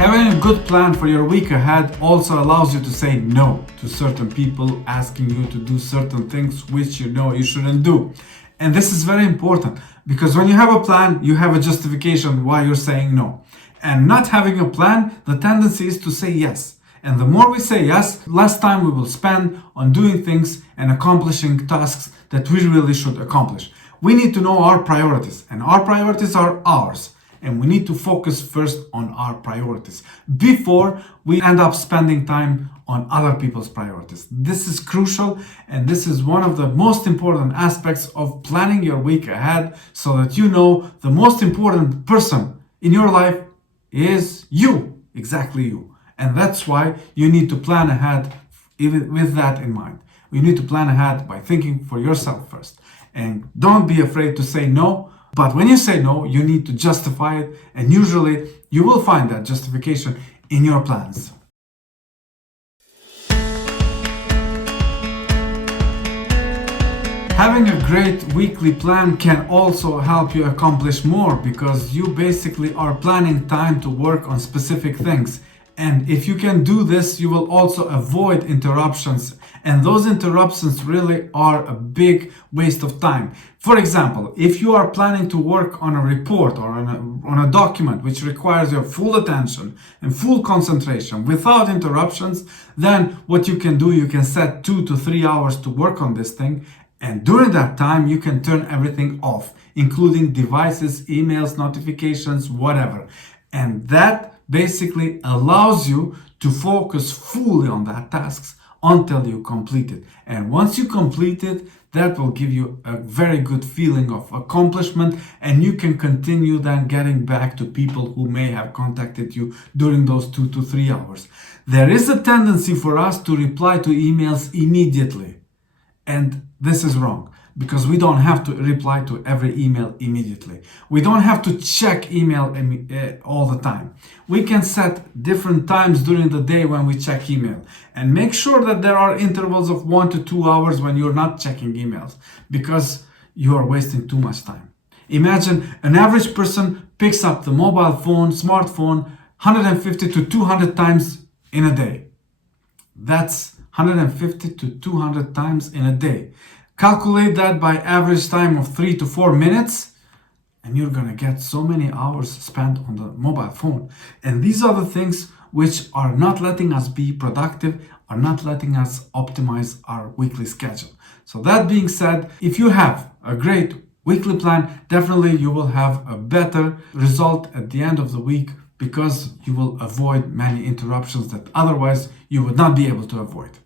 Having a good plan for your week ahead also allows you to say no to certain people asking you to do certain things which you know you shouldn't do. And this is very important because when you have a plan, you have a justification why you're saying no. And not having a plan, the tendency is to say yes. And the more we say yes, less time we will spend on doing things and accomplishing tasks that we really should accomplish. We need to know our priorities, and our priorities are ours. And we need to focus first on our priorities before we end up spending time on other people's priorities. This is crucial, and this is one of the most important aspects of planning your week ahead, so that you know the most important person in your life is you, exactly you. And that's why you need to plan ahead even with that in mind. You need to plan ahead by thinking for yourself first. And don't be afraid to say no. But when you say no, you need to justify it, and usually you will find that justification in your plans. Having a great weekly plan can also help you accomplish more, because you basically are planning time to work on specific things. And if you can do this, you will also avoid interruptions. And those interruptions really are a big waste of time. For example, if you are planning to work on a report or on a document which requires your full attention and full concentration without interruptions, then what you can do, you can set 2 to 3 hours to work on this thing. And during that time, you can turn everything off, including devices, emails, notifications, whatever. And that basically allows you to focus fully on that task until you complete it. And once you complete it, that will give you a very good feeling of accomplishment, and you can continue then getting back to people who may have contacted you during those 2 to 3 hours. There is a tendency for us to reply to emails immediately, and this is wrong, because we don't have to reply to every email immediately. We don't have to check email all the time. We can set different times during the day when we check email, and make sure that there are intervals of 1 to 2 hours when you're not checking emails, because you are wasting too much time. Imagine an average person picks up the mobile phone, smartphone, 150 to 200 times in a day. That's 150 to 200 times in a day. Calculate that by average time of 3 to 4 minutes, and you're gonna get so many hours spent on the mobile phone. And these are the things which are not letting us be productive, are not letting us optimize our weekly schedule. So that being said, if you have a great weekly plan, definitely you will have a better result at the end of the week, because you will avoid many interruptions that otherwise you would not be able to avoid.